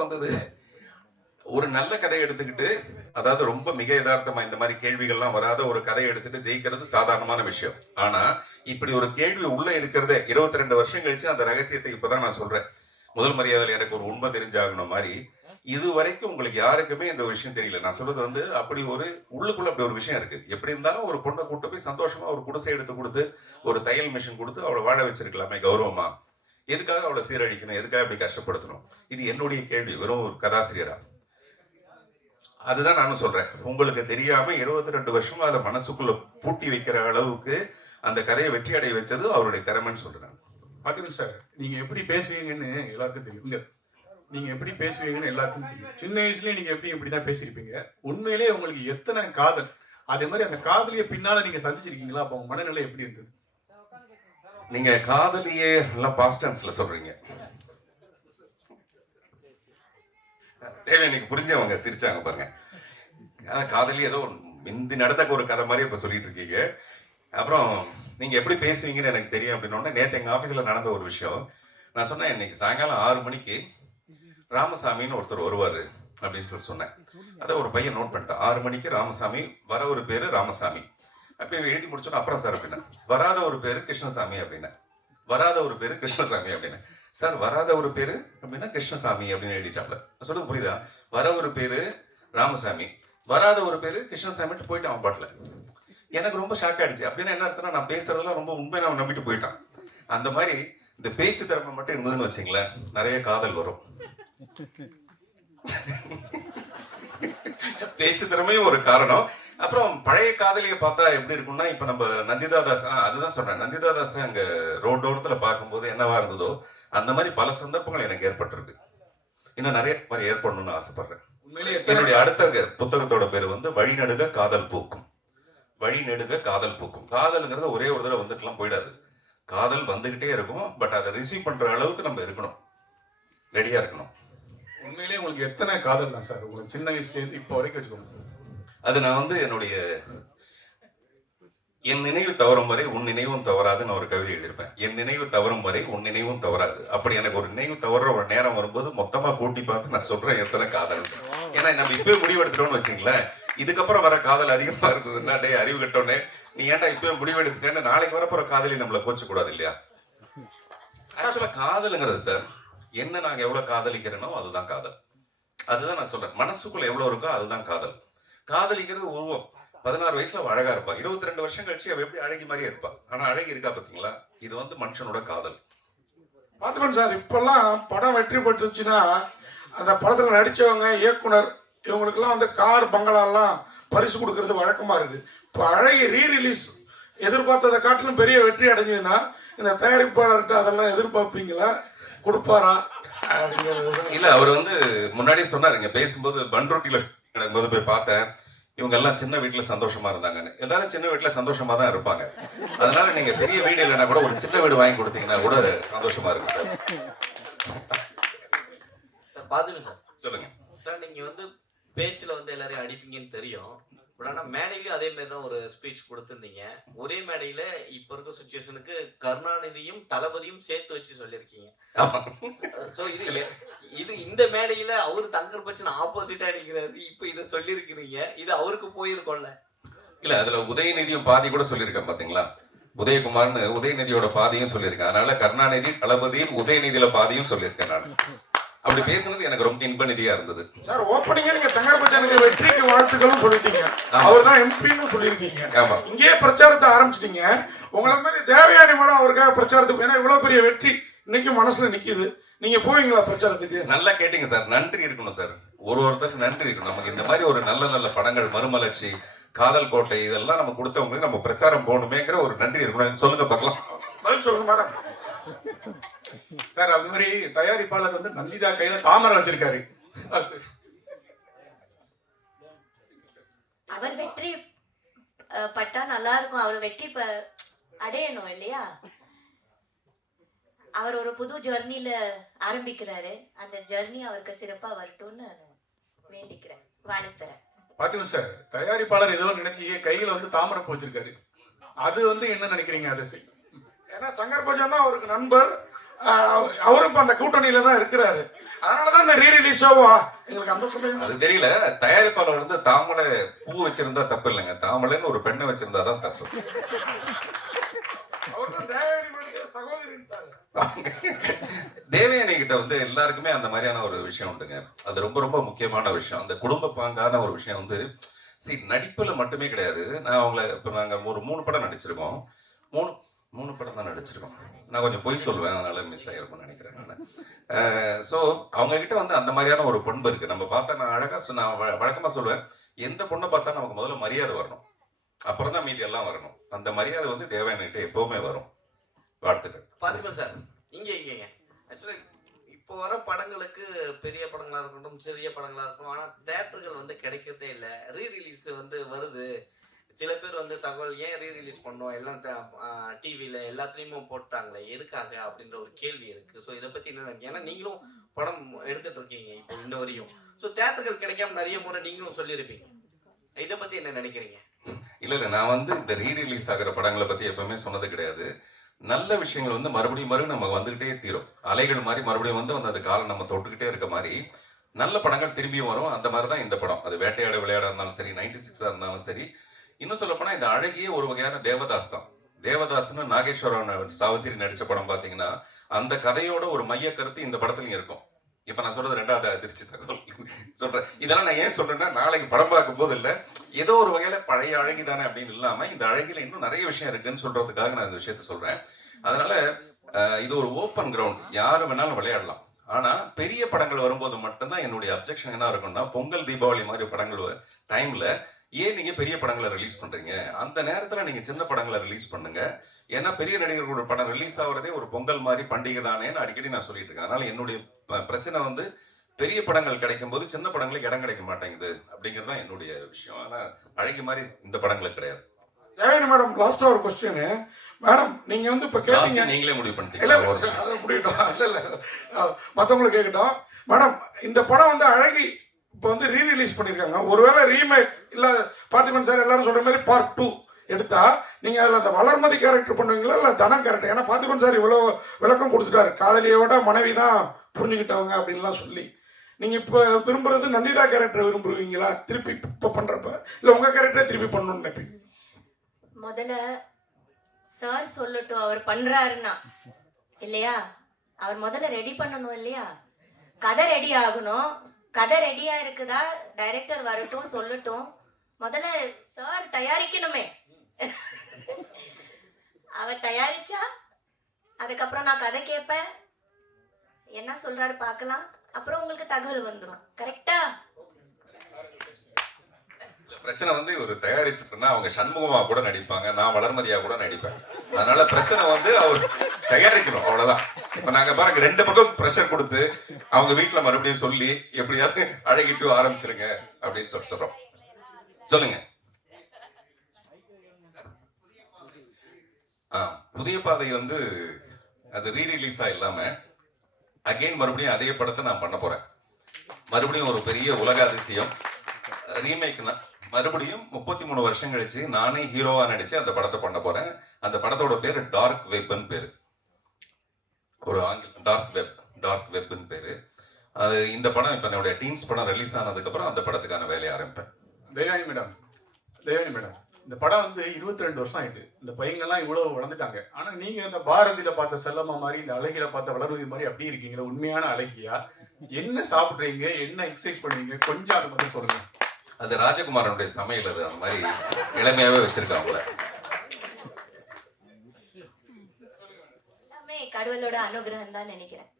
வந்தது ஒரு நல்ல கதையை எடுத்துக்கிட்டு, அதாவது ரொம்ப மிக யதார்த்தமா இந்த மாதிரி கேள்விகள்லாம் வராத ஒரு கதையை எடுத்துட்டு ஜெயிக்கிறது சாதாரணமான விஷயம். ஆனா இப்படி ஒரு கேள்வி உள்ள இருக்கிறதே 22 வருஷம் கழிச்சு அந்த ரகசியத்தை இப்பதான் நான் சொல்றேன். முதல் மரியாதையில் எனக்கு ஒரு உண்மை தெரிஞ்சாகணும் மாதிரி இது வரைக்கும் உங்களுக்கு யாருக்குமே இந்த விஷயம் தெரியல. நான் சொல்றது வந்து அப்படி ஒரு உள்ளுக்குள்ள அப்படி ஒரு விஷயம் இருக்கு. எப்படி இருந்தாலும் ஒரு பொண்ணை கூட்டு போய் சந்தோஷமா ஒரு குடிசை எடுத்து கொடுத்து ஒரு தையல் மிஷின் கொடுத்து அவளை வாழ வச்சிருக்கலாமே கௌரவமா. எதுக்காக அவளை சீரழிக்கணும், எதுக்காக இப்படி கஷ்டப்படுத்தணும்? இது என்னுடைய கேள்வி, வெறும் ஒரு கதாசிரியரா. அதுதான் நானும் சொல்றேன். உங்களுக்கு தெரியாம 22 வருஷமா அதை மனசுக்குள்ள பூட்டி வைக்கிற அளவுக்கு அந்த கதையை வெற்றி அடைய வச்சது அவருடைய திறமைன்னு சொல்றேன். பாத்தீங்க சார், நீங்க எப்படி பேசுவீங்கன்னு எல்லாருக்கும் தெரியும். நீங்க எப்படி பேசுவீங்கன்னு எல்லாருக்கும் தெரியும். சின்ன வயசுலயே நீங்க இப்படிதான் பேசியிருப்பீங்க. உண்மையிலேயே உங்களுக்கு எத்தனை காதல், அதே மாதிரி அந்த காதலியை பின்னால நீங்க சந்திச்சிருக்கீங்களா? அப்ப உங்க மனநிலை எப்படி இருந்தது? நீங்க காதலியே எல்லாம் பாஸ்ட் டென்ஸ்ல சொல்றீங்க. எனக்கு புரிஞ்சவங்க சிரிச்சாங்க பாருங்க. காதலி ஏதோ முந்தி நடந்த ஒரு கதை மாதிரி இப்ப சொல்லிட்டு இருக்கீங்க. அப்புறம் நீங்க எப்படி பேசுவீங்கன்னு எனக்கு தெரியும் அப்படின்னோடனே நேற்று எங்க ஆபீஸ்ல நடந்த ஒரு விஷயம் நான் சொன்னேன். இன்னைக்கு சாயங்காலம் 6 மணிக்கு ராமசாமின்னு ஒருத்தர் வருவாரு அப்படின்னு சொன்னேன். அதை ஒரு பையன் நோட் பண்ணிட்டான். 6 மணிக்கு ராமசாமி, வர ஒரு பேரு ராமசாமி. அப்ப எழுதி முடிச்சோன்னா அப்புறம் சார் அப்படின்னா வராத ஒரு பேரு கிருஷ்ணசாமி அப்படின்னா, வராத ஒரு பேரு கிருஷ்ணசாமி அப்படின்னா, சார் வராத ஒரு பேரு அப்படின்னா கிருஷ்ணசாமி அப்படின்னு எழுதிட்டாப்ல. சொல்றது புரியுதா? வர ஒரு பேரு ராமசாமி, வராத ஒரு பேரு கிருஷ்ணசாமிட்டு போயிட்டான் அவன் பாட்டுல. எனக்கு ரொம்ப ஷாக் ஆயிடுச்சு. அப்படின்னா என்ன அர்த்தம்னா நான் பேசுறதெல்லாம் ரொம்ப உண்மையை நான் நம்பிட்டு போயிட்டான். அந்த மாதிரி இந்த பேச்சு திறமை மட்டும் இருந்ததுன்னு வச்சுங்களேன், நிறைய காதல் வரும். பேச்சு திறமையும் ஒரு காரணம். அப்புறம் பழைய காதலியை பார்த்தா எப்படி இருக்கும்னா, இப்ப நம்ம நந்திதா தாஸ், அதுதான் சொல்றேன், நந்திதா தாஸ் அங்க ரோட்டோரத்துல பார்க்கும்போது என்னவா இருந்ததோ அந்த மாதிரி பல சந்தர்ப்பங்கள் எனக்கு ஏற்பட்டிருக்கு. இன்னும் நிறைய மாதிரி ஏற்படணும்னு ஆசைப்படுறேன். என்னுடைய அடுத்த புத்தகத்தோட பேரு வந்து வழிநடுக காதல் பூக்கும். வழிநடுக காதல் பூக்கும். காதல்ங்கிறது ஒரே ஒரு தடவை வந்துட்டுலாம் போயிடாது. காதல் வந்துகிட்டே இருக்கும். பட் அதை ரிசீவ் பண்ற அளவுக்கு நம்ம இருக்கணும், ரெடியா இருக்கணும். உண்மையிலேயே உங்களுக்கு எத்தனை காதல் தான் சார் உங்களுக்கு சின்ன வயசுல இருந்து இப்போ வரைக்கும் வச்சுக்கோங்க? அது நான் வந்து என்னுடைய என் நினைவு தவறும் வரை உன் நினைவும் தவறாதுன்னு ஒரு கவிதை எழுதியிருப்பேன். என் நினைவு தவறும் வரை உன் நினைவும் தவறாது. அப்படி எனக்கு ஒரு நினைவு தவற ஒரு நேரம் வரும்போது மொத்தமா கூட்டி பார்த்து நான் சொல்றேன் எத்தனை காதல். ஏன்னா நம்ம இப்பவே முடிவெடுத்துட்டோம்னு வச்சுங்களேன், இதுக்கப்புறம் வர காதல் அதிகமா இருந்ததுன்னா டே அறிவு கட்டோன்னே நீ ஏன்டா இப்பவே முடிவெடுத்துட்டேன்னு நாளைக்கு வரப்போற காதலி நம்மளை கோச்ச கூடாது இல்லையா? ஆக்சுவலா காதலுங்கிறது சார், என்ன நாங்க எவ்வளவு காதலிக்கிறேனோ அதுதான் காதல். அதுதான் நான் சொல்றேன். மனசுக்குள்ள எவ்வளவு இருக்கோ அதுதான் காதல். காதலிக்கிறது உருவம். 16 வயசுல அவ அழகா இருப்பா, 22 வருஷம் கழிச்சு அவ எப்படி அழகி மாதிரியே இருப்பா. ஆனா அழகி இருக்கா பாத்தீங்களா? இது வந்து மனுஷனோட காதல். பார்த்துக்கணும் சார். இப்பெல்லாம் படம் வெற்றி பெற்றுச்சுன்னா அந்த படத்துல நடிச்சவங்க, இயக்குனர், இவங்களுக்கெல்லாம் வந்து கார் பங்களாலாம் பரிசு கொடுக்கறது வழக்கமா இருக்கு. இப்போ அழகி ரீரிலீஸ் எதிர்பார்த்ததை காட்டிலும் பெரிய வெற்றி அடைஞ்சதுன்னா இந்த தயாரிப்பாளர்கிட்ட அதெல்லாம் எதிர்பார்ப்பீங்களா? கொடுப்பாரா அப்படிங்கிறது இல்ல. அவர் வந்து முன்னாடியே சொன்னார், இங்க பேசும்போது பன்ருட்டியில நடக்கும்போது போய் பார்த்தேன், இவங்க எல்லாம் சின்ன வீட்டுல சந்தோஷமா இருந்தாங்கன்னு. எல்லாரும் சின்ன வீட்டுல சந்தோஷமா தான் இருப்பாங்க. அதனால நீங்க பெரிய வீடு இல்லைன்னா கூட ஒரு சின்ன வீடு வாங்கி கொடுத்தீங்கன்னா கூட சந்தோஷமா இருக்கு சார். பாத்துங்க சார். சொல்லுங்க சார், நீங்க வந்து பேச்சுல வந்து எல்லாரையும் அடிப்பீங்கன்னு தெரியும். பட் ஆனா மேடையிலயும் அதே மாதிரி தான் ஒரு ஸ்பீச் கொடுத்துருந்தீங்க. ஒரே மேடையில இப்ப இருக்க சுச்சுவேஷனுக்கு கருணாநிதியும் தளபதியும் சேர்த்து வச்சு சொல்லியிருக்கீங்க. சோ இது இந்த மேடையில அவரு தங்கர் பச்சன் ஆப்போசிட்டா நிக்கிறாரு. இப்ப இதை சொல்லியிருக்கிறீங்க, இது அவருக்கு போயிருக்கோம்ல? இல்ல, அதுல உதயநிதியும் பாதி கூட சொல்லியிருக்கேன் பாத்தீங்களா? உதயகுமார்னு உதயநிதியோட பாதியும் சொல்லியிருக்கேன். அதனால கருணாநிதி தளபதியும் உதயநிதியில பாதியும் சொல்லியிருக்கேன் நான். அப்படி பேசுனது எனக்கு ரொம்ப இன்ப நிதியா இருந்தது சார். ஓப்பனிங்க நீங்க தங்கர் பச்சனுக்கு வெற்றிக்கு வாழ்த்துக்களும் சொல்லிட்டீங்க, அவர் தான் எம்பின்னு சொல்லியிருக்கீங்க. இங்கேயே பிரச்சாரத்தை ஆரம்பிச்சிட்டீங்க. உங்களை மாதிரி தேவயானி மேடம் அவருக்காக பிரச்சாரத்துக்கு, ஏன்னா இவ்வளவு பெரிய வெற்றி இன்னைக்கு மனசுல நிக்குது, நீங்க போவீங்களா பிரச்சாரத்துக்கு? நல்லா கேட்டீங்க சார். நன்றி இருக்கணும் சார், ஒருத்தருக்கு நன்றி இருக்கணும். நமக்கு இந்த மாதிரி ஒரு நல்ல நல்ல படங்கள், மறுமலர்ச்சி, காதல் கோட்டை, இதெல்லாம் நம்ம கொடுத்தவங்களுக்கு நம்ம பிரச்சாரம் போகணுமேங்கிற ஒரு நன்றி இருக்கணும். சொல்லுங்க பார்க்கலாம். பதில் சொல்லுங்க மேடம். சார், அது மாதிரி தயாரிப்பாளர் வந்து நந்திதா கையில தாமரை வச்சிருக்காரு. அவர் வெற்றி பட்டா நல்லா இருக்கும். அவர் வெற்றி அடையணும் இல்லையா? அவர் ஒரு புது ஜர்னில ஆரம்பிக்கிறாரு. அந்த ஜர்னி அவருக்கு சிறப்பா வரட்டும்னு வேண்டிக்கிறேன், வாழ்த்துறேன். பாத்தீங்க சார், தயாரிப்பாளர் ஏதோ நினைச்சு கையில வந்து தாமரை வச்சிருக்காரு. அது வந்து என்ன நினைக்கிறீங்க? அதை ஏன்னா தங்கர் பச்சன் தான் அவருக்கு நண்பர். அவரும் இப்போ அந்த கூட்டணியில தான் இருக்கிறாரு. அதனால தான் இந்த ரீரிலீஸோவா எங்களுக்கு அந்த சமயம் அது தெரியல. தயாரிப்பாளர் வந்து தாமரை பூ வச்சிருந்தா தப்பு இல்லைங்க, தாமரைன்னு ஒரு பெண்ணை வச்சிருந்தா தான் தப்பு. அவர் தான் தேவயானி மேடத்துடைய சகோதரின்ட்டாரு. தேவயானி கிட்ட வந்து எல்லாருக்குமே அந்த மாதிரியான ஒரு விஷயம் உண்டுங்க. அது ரொம்ப ரொம்ப முக்கியமான விஷயம். அந்த குடும்ப பாங்கான ஒரு விஷயம் வந்து சரி நடிப்புல மட்டுமே கிடையாது. நான் அவங்கள இப்போ நாங்கள் ஒரு 3 படம் நடிச்சிருக்கோம். 3 படம் தான் நடிச்சிருக்கோம். நான் கொஞ்சம் பொய் சொல்லுவேன், அதனால மிஸ் ஆகிருக்கும்னு நினைக்கிறேன் நான். ஸோ அவங்க கிட்ட வந்து அந்த மாதிரியான ஒரு பண்பு இருக்கு. நம்ம பார்த்தா நான் அழகாக நான் வழக்கமாக சொல்லுவேன், எந்த பொண்ணை பார்த்தா நமக்கு முதல்ல மரியாதை வரணும், அப்புறம் தான் மீதி எல்லாம் வரணும். அந்த மரியாதை வந்து தேவயானிகிட்ட எப்பவுமே வரும். வாழ்த்துக்கள். பார்த்துக்கோ சார். இங்கேங்க ஆக்சுவலி இப்போ வர படங்களுக்கு பெரிய படங்களா இருக்கட்டும், சிறிய படங்களா இருக்கட்டும், ஆனால் தேட்டர்கள் வந்து கிடைக்கிறதே இல்லை. ரீரிலீஸ் வந்து வருது. சில பேர் வந்து தகவல் ஏன் ரீரிலீஸ் பண்ணோம், எல்லாம் டிவியில் எல்லாத்துலேயுமே போட்டாங்களே எதுக்காக அப்படின்ற ஒரு கேள்வி இருக்குது. ஸோ இதை பற்றி என்ன நினைக்கிறீங்க? ஏன்னா நீங்களும் படம் எடுத்துட்டு இருக்கீங்க இப்போ இன்ன வரையும். ஸோ தேட்டர்கள் கிடைக்காம நிறைய முறை நீங்களும் சொல்லியிருப்பீங்க. இதை பற்றி என்ன நினைக்கிறீங்க? இல்லை நான் வந்து இந்த ரீரிலீஸ் ஆகிற படங்களை பற்றி எப்பவுமே சொன்னது கிடையாது. நல்ல விஷயங்கள் வந்து மறுபடியும் நம்ம வந்துகிட்டே தீரும். அலைகள் மாதிரி மறுபடியும் வந்து அந்த காலம் நம்ம தொட்டுக்கிட்டே இருக்க மாதிரி நல்ல படங்கள் திரும்பியும் வரும். அந்த மாதிரி தான் இந்த படம். அது வேட்டையாட விளையாட இருந்தாலும் சரி, 96 இருந்தாலும் சரி. இன்னும் சொல்ல போனா இந்த அழகிய ஒரு வகையான தேவதாஸ் தான். தேவதாஸ்னு நாகேஸ்வரன் சாவித்திரி நடிச்ச படம் பார்த்தீங்கன்னா அந்த கதையோட ஒரு மைய கருத்து இந்த படத்துலயும் இருக்கும். இப்ப நான் சொல்றது 2வது அதிர்ச்சி தகவல் சொல்றேன். இதெல்லாம் நான் ஏன் சொல்றேன்னா, நாளைக்கு படம் பார்க்கும் போது இல்ல ஏதோ ஒரு வகையில பழைய அழகி தானே அப்படின்னு இல்லாம இந்த அழகில இன்னும் நிறைய விஷயம் இருக்குன்னு சொல்றதுக்காக நான் இந்த விஷயத்த சொல்றேன். அதனால இது ஒரு ஓப்பன் கிரவுண்ட், யாரு வேணாலும் விளையாடலாம். ஆனா பெரிய படங்கள் வரும்போது மட்டும்தான் என்னுடைய அப்செக்ஷன் என்ன இருக்கும்னா, பொங்கல் தீபாவளி மாதிரி படங்கள் டைம்ல ஏன் நீங்க பெரிய படங்களை ரிலீஸ் பண்றீங்க? அந்த நேரத்துல நீங்க சின்ன படங்களை ரிலீஸ் பண்ணுங்க. ஏன்னா பெரிய நடிகர்களோட படம் ரிலீஸ் ஆகுறதே ஒரு பொங்கல் மாதிரி பண்டிகை தானேன்னு அடிக்கடி நான் சொல்லிட்டு இருக்கேன். அதனால என்னுடைய பிரச்சனை வந்து பெரிய படங்கள் கிடைக்கும் போது சின்ன படங்களுக்கு இடம் கிடைக்க மாட்டேங்குது அப்படிங்கிறது தான் என்னுடைய விஷயம். ஆனா அழகி மாதிரி இந்த படங்களுக்கு கிடையாது. தேவயானி மேடம், லாஸ்டா ஒரு கொஸ்டின் மேடம். நீங்க வந்து இப்ப கேட்டீங்க, நீங்களே முடிவு இல்ல பண்ணிட்டீங்க. அதை முடியட்டும், இல்ல மற்றவங்களுக்கு கேட்கட்டும். மேடம், இந்த படம் வந்து அழகி இப்போ வந்து ரீரிலீஸ் பண்ணியிருக்காங்க. ஒருவேளை ரீமேக் இல்லை பார்த்திபன் சார் எல்லாரும் சொல்ற மாதிரி பார்ட் 2 எடுத்தா நீங்க அதில் அந்த வளர்மதி கேரக்டர் பண்ணுவீங்களா இல்லை தனம் கேரக்டர்? ஏன்னா பார்த்திபன் சார் இவ்வளோ விளக்கம் கொடுத்துட்டாரு, காதலியோட மனைவி தான் புரிஞ்சுக்கிட்டவங்க அப்படின்லாம் சொல்லி. நீங்க இப்போ விரும்புறது நந்திதா கேரக்டர் விரும்புவீங்களா திருப்பி இப்போ பண்றப்ப, இல்லை உங்க கேரக்டரை திருப்பி பண்ணணும்னு நினைப்பீங்க? முதல்ல சார் சொல்லட்டும், அவர் பண்றாருன்னா இல்லையா? அவர் முதல்ல ரெடி பண்ணணும் இல்லையா? கதை ரெடி ஆகணும். கதை ரெடியா இருக்குதா, டைரக்டர் வரட்டும் சொல்லட்டும். முதல்ல சார் தயாரிக்கணுமே. அவர் தயாரிச்சா அதுக்கப்புறம் நான் கதை கேட்பேன், என்ன சொல்றாரு பார்க்கலாம், அப்புறம் உங்களுக்கு தகவல் வந்துடும். கரெக்டா? பிரச்சனை வந்து ஒரு தயாரிச்சுன்னா அவங்க சண்முகமா கூட நடிப்பாங்க, நான் வளர்மதியா கூட நடிப்பேன். அதனால பிரச்சனை வந்து அவர் தயாரிக்கணும், அவ்வளவுதான். இப்ப நாங்க பாருங்க 2 பக்கம் பிரஷர் கொடுத்து அவங்க வீட்டுல மறுபடியும் சொல்லி எப்படியாவது அழகிட்டு ஆரம்பிச்சிருங்க அப்படின்னு சொல்றோம். சொல்லுங்க. புதிய பாதை வந்து அது ரீரிலீஸா இல்லாம அகைன் மறுபடியும் அதே படத்தை நான் பண்ண போறேன். மறுபடியும் ஒரு பெரிய உலக அதிசயம் ரீமேக்னா மறுபடியும் 33 வருஷம் கழிச்சு நானே ஹீரோவா நடிச்சு அந்த படத்தை பண்ண போறேன். அந்த படத்தோட பேரு டார்க் வெப்னு பேரு. ஒரு ஆங்கிலம் டார்க் வெப்னு பேரு. அது இந்த படம் இப்ப என்னுடைய டீன்ஸ் படம் ரிலீஸ் ஆனதுக்கு அப்புறம் அந்த படத்துக்கான வேலையை ஆரம்பிப்பேன். தேவயானி மேடம், இந்த படம் வந்து 22 வருஷம் ஆயிட்டு. இந்த பையங்கள்லாம் இவ்வளவு வளர்ந்துட்டாங்க. ஆனா நீங்க இந்த பாரதியில பார்த்த செல்லம்மா மாதிரி, இந்த அழகில பார்த்த வளர்மதி மாதிரி அப்படி இருக்கீங்களா? உண்மையான அழகியா? என்ன சாப்பிடுறீங்க, என்ன எக்ஸசைஸ் பண்ணுவீங்க, கொஞ்சம் அதை மட்டும் சொல்லுங்க. அது ராஜகுமாரனுடைய சமையல், அது அந்த மாதிரி இளமையாவே வச்சிருக்காங்கள. எல்லாமே கடவுளோட அனுகிரகம் தான் நினைக்கிறேன்.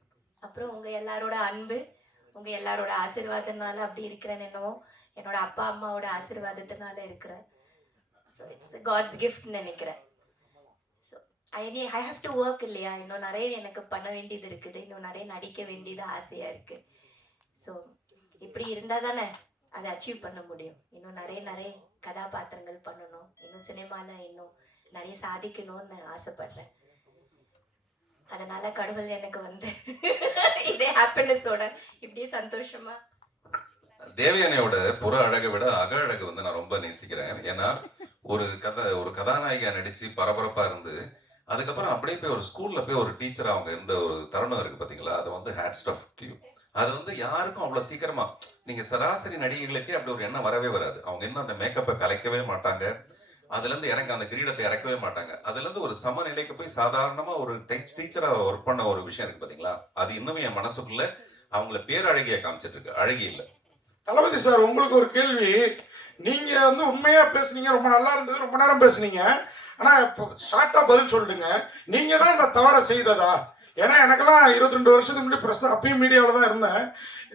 அப்புறம் உங்க எல்லாரோட அன்பு, உங்க எல்லாரோட ஆசீர்வாதத்தினால அப்படி இருக்கிறேன். என்னவோ என்னோட அப்பா அம்மாவோட ஆசீர்வாதத்தினால இருக்கிறேன். ஸோ இட்ஸ் காட்ஸ் கிஃப்ட்னு நினைக்கிறேன். So I have to work இல்லையா? இன்னும் நிறைய எனக்கு பண்ண வேண்டியது இருக்குது, இன்னும் நிறைய நடிக்க வேண்டியது ஆசையாக இருக்குது. ஸோ இப்படி இருந்தால் தானே அதை அச்சீவ் பண்ண முடியும். இன்னும் நிறைய கதாபாத்திரங்கள் பண்ணணும், இன்னும் சினிமாவில் இன்னும் நிறைய சாதிக்கணும்னு ஆசைப்படுறேன். அதனால கடவுள் எனக்கு வந்து இதே ஹாப்பினஸோட இப்படியே சந்தோஷமா. தேவயானியோட புற அழகை விட அக அழகு வந்து நான் ரொம்ப நேசிக்கிறேன். ஏன்னா ஒரு கதாநாயகியா நடிச்சு பரபரப்பா இருந்து அதுக்கப்புறம் அப்படியே போய் ஒரு ஸ்கூல்ல போய் ஒரு டீச்சரா அவங்க இருந்த ஒரு தருணம் இருக்கு பாத்தீங்களா, அது வந்து ஹேட்ஸ் ஆஃப் டு யூ. அது வந்து யாருக்கும் அவ்வளவு சீக்கிரமா, நீங்க சராசரி நடிகைகளுக்கே அப்படி ஒரு எண்ணம் வரவே வராது. அவங்க இன்னும் அந்த மேக்கப்பை கலைக்கவே மாட்டாங்க, அதுல இருந்து இறங்க அந்த கிரீடத்தை இறக்கவே மாட்டாங்க. அதுல இருந்து ஒரு சமநிலைக்கு போய் சாதாரணமா ஒரு டீச்சரா ஒர்க் பண்ண ஒரு விஷயம் இருக்கு பாத்தீங்களா, அது இன்னும் என் மனசுக்குள்ள அவங்கள பேரழகியா காமிச்சிட்டு இருக்கு, அழகி இல்லை. தளபதி சார், உங்களுக்கு ஒரு கேள்வி. நீங்க வந்து உண்மையா பேசுனீங்க, ரொம்ப நல்லா இருந்தது, ரொம்ப நேரம் பேசுனீங்க. ஆனா இப்போ ஷார்ட்டா பதில் சொல்லுங்க. நீங்க தான் இந்த தவறை செய்ததா? ஏன்னா எனக்கெல்லாம் 22 வருஷத்துக்கு முன்னாடி பிரஸ், அப்பயும் மீடியாவில் தான் இருந்தேன்.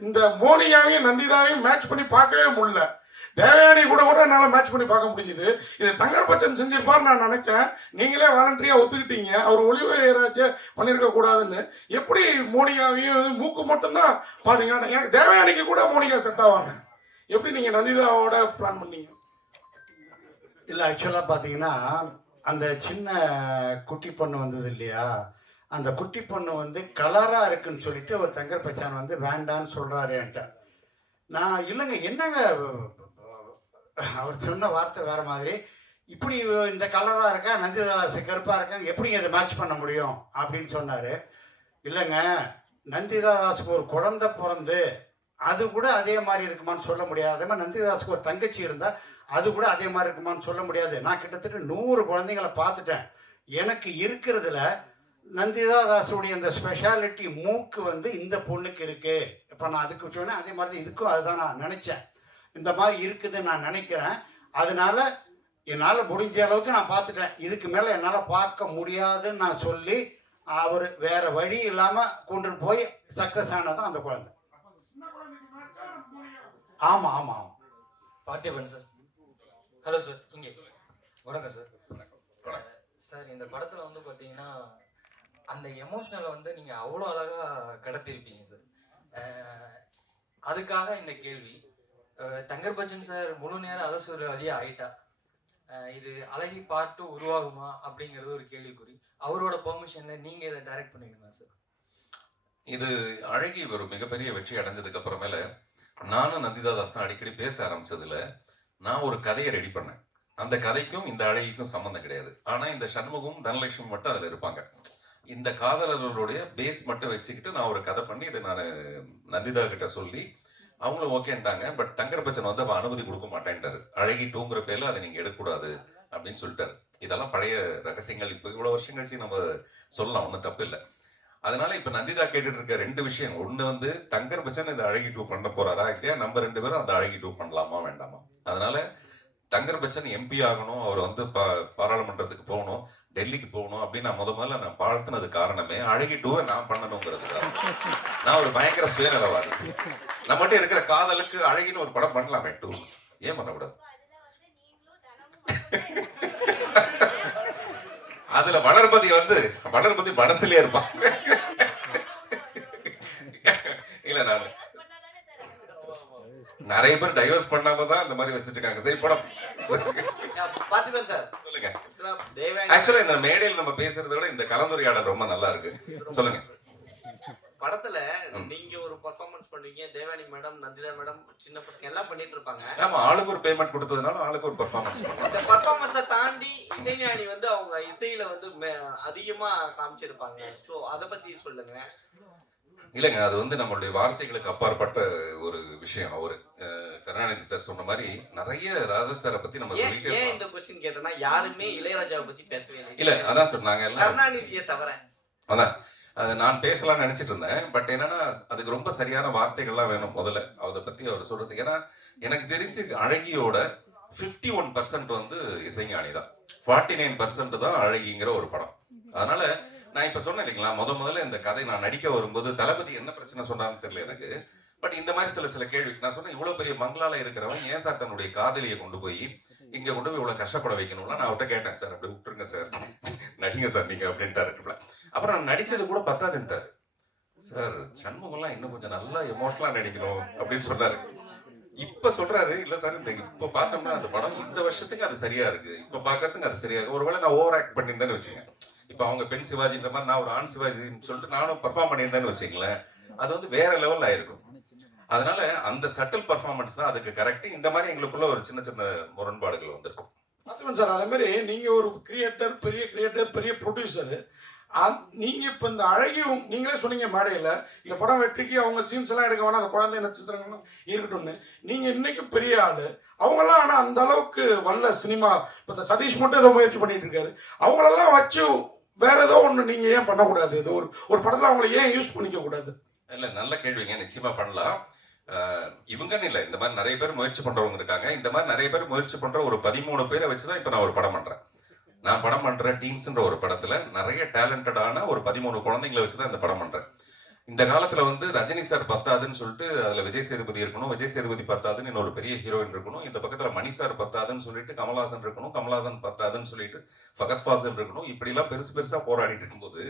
இந்த மோனிகாவையும் நந்திதாவையும் மேட்ச் பண்ணி பார்க்கவே முடியல. தேவயானி கூட என்னால் மேட்ச் பண்ணி பார்க்க முடிஞ்சுது. இது தங்கர் பச்சன் செஞ்சிருப்பார் நான் நினைச்சேன். நீங்களே வாலண்டரியாக ஒத்துக்கிட்டீங்க அவர் ஒளிவராச்சே பண்ணியிருக்க கூடாதுன்னு. எப்படி மோனிகாவையும் மூக்கு மட்டும்தான் பார்த்தீங்க? எனக்கு தேவயானிக்கு கூட மோனிகா செட் ஆவாங்க. எப்படி நீங்கள் நந்திதாவோட பிளான் பண்ணீங்க? இல்லை, ஆக்சுவலாக பார்த்தீங்கன்னா அந்த சின்ன குட்டி பொண்ணு வந்தது இல்லையா, அந்த குட்டி பொண்ணு வந்து கலராக இருக்குன்னு சொல்லிட்டு ஒரு தங்கர் பச்சான் வந்து வேண்டான்னு சொல்கிறாரு என்கிட்ட. நான் இல்லைங்க, என்னங்க அவர் சொன்ன வார்த்தை வேறு மாதிரி. இப்படி இந்த கலராக இருக்கா, நந்திதாஸ் கருப்பாக இருக்காங்க, எப்படிங்க இதை மேட்ச் பண்ண முடியும் அப்படின்னு சொன்னார். இல்லைங்க, நந்திதாஸுக்கு ஒரு குழந்தை பிறந்து அது கூட அதே மாதிரி இருக்குமான்னு சொல்ல முடியாது. அதே மாதிரி நந்திதாஸுக்கு ஒரு தங்கச்சி இருந்தால் அது கூட அதே மாதிரி இருக்குமான்னு சொல்ல முடியாது. நான் கிட்டத்தட்ட 100 குழந்தைங்களை பார்த்துட்டேன். எனக்கு இருக்கிறதுல நந்திதாஸுடைய அந்த ஸ்பெஷாலிட்டி மூக்கு வந்து இந்த பொண்ணுக்கு இருக்குது. இப்போ நான் அதுக்கு சொன்னேன், அதே மாதிரி இதுக்கும் அதுதான் நான் நினச்சேன். இந்த மாதிரி இருக்குதுன்னு நான் நினைக்கிறேன். அதனால என்னால் முடிஞ்ச அளவுக்கு நான் பார்த்துட்டேன். இதுக்கு மேலே என்னால் பார்க்க முடியாதுன்னு நான் சொல்லி அவர் வேறு வழி இல்லாமல் கொண்டு போய் சக்ஸஸ் ஆனதான் அந்த குழந்தை. ஆமாம் ஆமாம் ஆமாம். பார்த்திபன் சார். ஹலோ சார், இங்கே வணக்கம் சார். சார், இந்த படத்தில் வந்து பார்த்தீங்கன்னா அந்த எமோஷ்னலை வந்து நீங்கள் அவ்வளோ அழகாக கடத்திருப்பீங்க சார். அதுக்காக இந்த கேள்வி. தங்கர் பச்சன் சார் முழு நேர அரசியல்வாதியாக ஆயிட்டா, இது அழகி பார்ட்டு உருவாகுமா அப்படிங்கிறது ஒரு கேள்விக்குறி. அவரோட பெர்மிஷனில் நீங்கள் இதை டைரக்ட் பண்ணுவீங்களா சார்? இது அழகி ஒரு மிகப்பெரிய வெற்றி அடைஞ்சதுக்கு அப்புறமேல நானும் நந்திதா தாஸும் அடிக்கடி பேச ஆரம்பிச்சதுல நான் ஒரு கதையை ரெடி பண்ணேன். அந்த கதைக்கும் இந்த அழகிக்கும் சம்மந்தம் கிடையாது. ஆனா இந்த சண்முகம் தனலட்சுமி மட்டும் அதுல இருப்பாங்க. இந்த காதலர்களுடைய பேஸ் மட்டும் வச்சுக்கிட்டு நான் ஒரு கதை பண்ணி இதை நான் நந்திதா கிட்ட சொல்லி அவங்களும் ஓகேன்ட்டாங்க. பட் தங்கர் பச்சன் வந்து அவ அனுமதி கொடுக்க மாட்டேன்ட்டாரு. அழகி 2ங்கிற பேர்ல அதை நீங்க எடுக்கக்கூடாது அப்படின்னு சொல்லிட்டாரு. இதெல்லாம் பழைய ரகசியங்கள். இப்போ இவ்வளவு வருஷம் கழிச்சு நம்ம சொல்லலாம், ஒன்றும் தப்பு இல்லை. அதனால இப்ப நந்திதா கேட்டுட்டு இருக்க 2 விஷயம். ஒண்ணு வந்து தங்கர் பச்சன் இந்த அழகி 2 பண்ண போறாரா இல்லையா, நம்ம 2 பேரும் அந்த அழகி 2 பண்ணலாமா வேண்டாமா. அதனால தங்கர் பச்சன் எம்பி ஆகணும், அவர் வந்து பாராளுமன்றத்துக்கு போகணும், டெல்லிக்கு போகணும் அப்படின்னு நான் முதல்ல நான் வாழ்த்தினது காரணமே அழகி 2 நான் பண்ணணுங்கிறதுக்காக. நான் ஒரு பயங்கர சுயநலவாதி. நம்மகிட்ட இருக்கிற காதலுக்கு அழகின்னு ஒரு படம் பண்ணலாமே 2, ஏன் பண்ணக்கூடாது? அதுல வளர்மதி மனசுலயே இருப்பான். இல்ல நான் நிறைய பேர் டைவர்ஸ் பண்ணாம தான் இந்த மாதிரி வச்சிட்டு இருக்காங்க. சரி படம் பார்த்திபன் சார் சொல்லுங்க. தேவயானி ஆக்சுவலா இந்த மேடையில் நம்ம பேசுறதை விட இந்த கலந்துரையாடல் ரொம்ப நல்லா இருக்கு. சொல்லுங்க. படத்துல நீங்க ஒரு பெர்ஃபார்மன்ஸ் பண்ணுவீங்க, தேவயானி மேடம், நந்திதா மேடம், சின்ன பசங்க எல்லாம் பண்ணிட்டு இருப்பாங்க. ஆமா, ஆளுக்கு ஒரு பேமெண்ட் கொடுத்ததுனால ஆளுக்கு ஒரு பெர்ஃபார்மன்ஸ் பண்ணுவாங்க. இந்த பெர்ஃபார்மன்ஸை தாண்டி இசைஞானி வந்து அவங்க இசையில வந்து அதிகமா காமிச்சிருப்பாங்க. ஸோ அதை பத்தி சொல்லுங்க. இல்லைங்க, அது வந்து நம்மளுடைய வார்த்தைகளுக்கு அப்பாற்பட்ட ஒரு விஷயம். அவரு கருணாநிதி சார் சொன்ன மாதிரி நிறைய ராஜா சாரை பத்தி நம்ம சொல்லிட்டே ஏன் இந்த கொஸ்டின் கேட்டேன்னா, யாருமே இளையராஜாவை பத்தி பேசவே இல்லை. இல்ல அதான் சொன்னாங்க கருணாநிதியை தவிர. அதான் நான் பேசலாம்னு நினைச்சிட்டு இருந்தேன். பட் என்னன்னா அதுக்கு ரொம்ப சரியான வார்த்தைகள்லாம் வேணும் முதல்ல அதை பத்தி அவர் சொல்றது. ஏன்னா எனக்கு தெரிஞ்சு அழகியோட 51% வந்து இசைஞானி தான், 49% தான் அழகிங்கிற ஒரு படம். அதனால நான் இப்ப சொன்னேன் இல்லைங்களா, முதல்ல இந்த கதை நான் நடிக்க வரும்போது தளபதி என்ன பிரச்சனை சொன்னான்னு தெரியல எனக்கு. பட் இந்த மாதிரி சில கேள்வி நான் சொன்னேன். இவ்வளவு பெரிய பங்களால இருக்கிறவன் ஏன் சார் தன்னுடைய காதலியை கொண்டு போய் இங்க கொண்டு போய் இவ்வளவு கஷ்டப்பட வைக்கணும்னா நான் அவர்கிட்ட கேட்டேன். சார் அப்படி விட்டுருங்க சார், நடிங்க சார் நீங்க அப்படின்ட்டாரு. அப்புறம் நான் நடிச்சது கூட பத்தாதுன்ட்டாரு. சார் சண்முகம்லாம் இன்னும் கொஞ்சம் நல்லா எமோஷனலா நடிக்கணும் அப்படின்னு சொன்னாரு. இப்ப சொல்றாரு, இல்ல சார் இந்த இப்ப பார்த்தோம்னா அந்த படம் இந்த வருஷத்துக்கு அது சரியா இருக்கு, இப்ப பாக்குறதுக்கு அது சரியா இருக்கு. ஒருவேளை நான் ஓவர் ஆக்ட் பண்ணியிருந்தேன்னு வச்சுங்க, இப்ப அவங்க பெண் சிவாஜின்ற மாதிரி நான் ஒரு ஆண் சிவாஜின்னு சொல்லிட்டு நானும் பெர்ஃபார்ம் பண்ணியிருந்தேன்னு வச்சுங்களேன், அது வந்து வேற லெவல்ல ஆயிருக்கும். அதனால அந்த சட்டில் பர்ஃபார்மன்ஸ் தான் அதுக்கு கரெக்ட். இந்த மாதிரி எங்களுக்குள்ள ஒரு சின்ன சின்ன முரண்பாடுகள் வந்திருக்கும். பார்த்துக்கணும் சார். அதே மாதிரி நீங்கள் ஒரு கிரியேட்டர், பெரிய ப்ரொடியூசரு. நீங்கள் இப்போ இந்த அழகி நீங்களே சொன்னீங்க மேடையில், இந்த படம் வெற்றிக்கு அவங்க சீன்ஸ் எல்லாம் எடுக்க வேணாம், அந்த குழந்தை நட்சத்திரங்களும் இருக்கட்டும்னு. நீங்கள் இன்றைக்கும் பெரிய ஆள். அவங்களாம் ஆனால் அந்த அளவுக்கு வல்ல சினிமா, இப்போ இந்த சதீஷ் மட்டும் ஏதோ முயற்சி பண்ணிட்டு இருக்காரு. அவங்களெல்லாம் வச்சு வேற ஏதோ ஒன்று நீங்கள் ஏன் பண்ணக்கூடாது? இது ஒரு படத்தில் அவங்கள ஏன் யூஸ் பண்ணிக்க கூடாது? இல்லை, நல்ல கேள்விங்க. நிச்சயமா பண்ணலாம். இவங்கன்னு இல்லை, இந்த மாதிரி நிறைய பேர் முயற்சி பண்றவங்க இருக்காங்க. இந்த மாதிரி நிறைய பேர் முயற்சி பண்ற ஒரு 13 பேரை வச்சு தான் இப்போ நான் ஒரு படம் பண்றேன். நான் படம் பண்ற டீம்ஸ்ன்ற ஒரு படத்துல நிறைய டேலண்டடான ஒரு 13 குழந்தைங்களை வச்சு தான் இந்த படம் பண்றேன். இந்த காலத்துல வந்து ரஜினி சார் பத்தாதுன்னு சொல்லிட்டு அதுல விஜய் சேதுபதி இருக்கணும், விஜய் சேதுபதி பத்தாதுன்னு இன்னொரு பெரிய ஹீரோயின் இருக்கணும், இந்த பக்கத்துல மணி சார் பத்தாதுன்னு சொல்லிட்டு கமல்ஹாசன் இருக்கணும், கமல்ஹாசன் பத்தாதுன்னு சொல்லிட்டு ஃபகத் ஃபாசில் இருக்கணும். இப்படிலாம் பெருசா போராடிட்டு இருக்கும்போது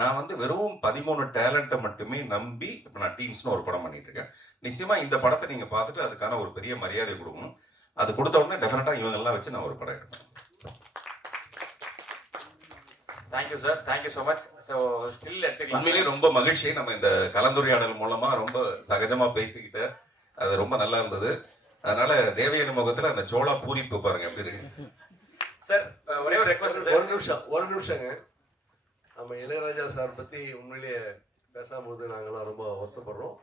நான் வந்து வெறும் 13 டேலண்ட்டை மட்டுமே நம்பி இப்போ நான் டீம்ஸ்னு ஒரு படம் பண்ணிட்டு இருக்கேன். நிச்சயமா இந்த படத்தை நீங்க பார்த்துட்டு அதுக்கான ஒரு பெரிய மரியாதை கொடுக்கணும். அது கொடுத்த உடனே டெஃபினட்டா இவங்கெல்லாம் வச்சு நான் ஒரு படம் எடுப்பேன். Thank you sir, thank you so much. So still எடுத்துக்கலாம். உண்மையிலேயே ரொம்ப மகிழ்ச்சி. நம்ம இந்த கலந்துரையாடல் மூலமா ரொம்ப சகஜமா பேசிக்கிட்டு அது ரொம்ப நல்லா இருந்தது. அதனால தேவயானி முகத்துல அந்த சோளா பூரிப்பு பாருங்க எப்படி இருக்கு. சார் ஒரே ஒரு ரெக்வஸ்ட் சார். ஒரு நிமிஷங்க. நம்ம இளையராஜா சார் பற்றி உண்மையிலேயே பேசாமது நாங்கள்லாம் ரொம்ப வருத்தப்படுறோம்.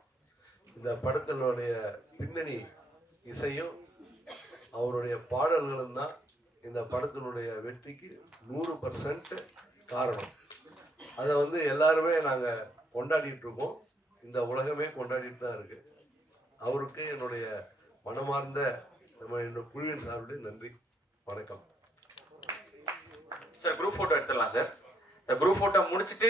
இந்த படத்தினுடைய பின்னணி இசையும் அவருடைய பாடல்களும் தான் இந்த படத்தினுடைய வெற்றிக்கு 100% காரணம். அதை வந்து எல்லாருமே நாங்கள் கொண்டாடிட்டு இருக்கோம். இந்த உலகமே கொண்டாடிட்டு தான் இருக்கு. அவருக்கு என்னுடைய மனமார்ந்த என்னோட குழுவின் சார்பில் நன்றி, வணக்கம். சார் குரூப் ஃபோட்டோ எடுத்துடலாம் சார். குரூப் ஃபோட்டோ முடிச்சுட்டு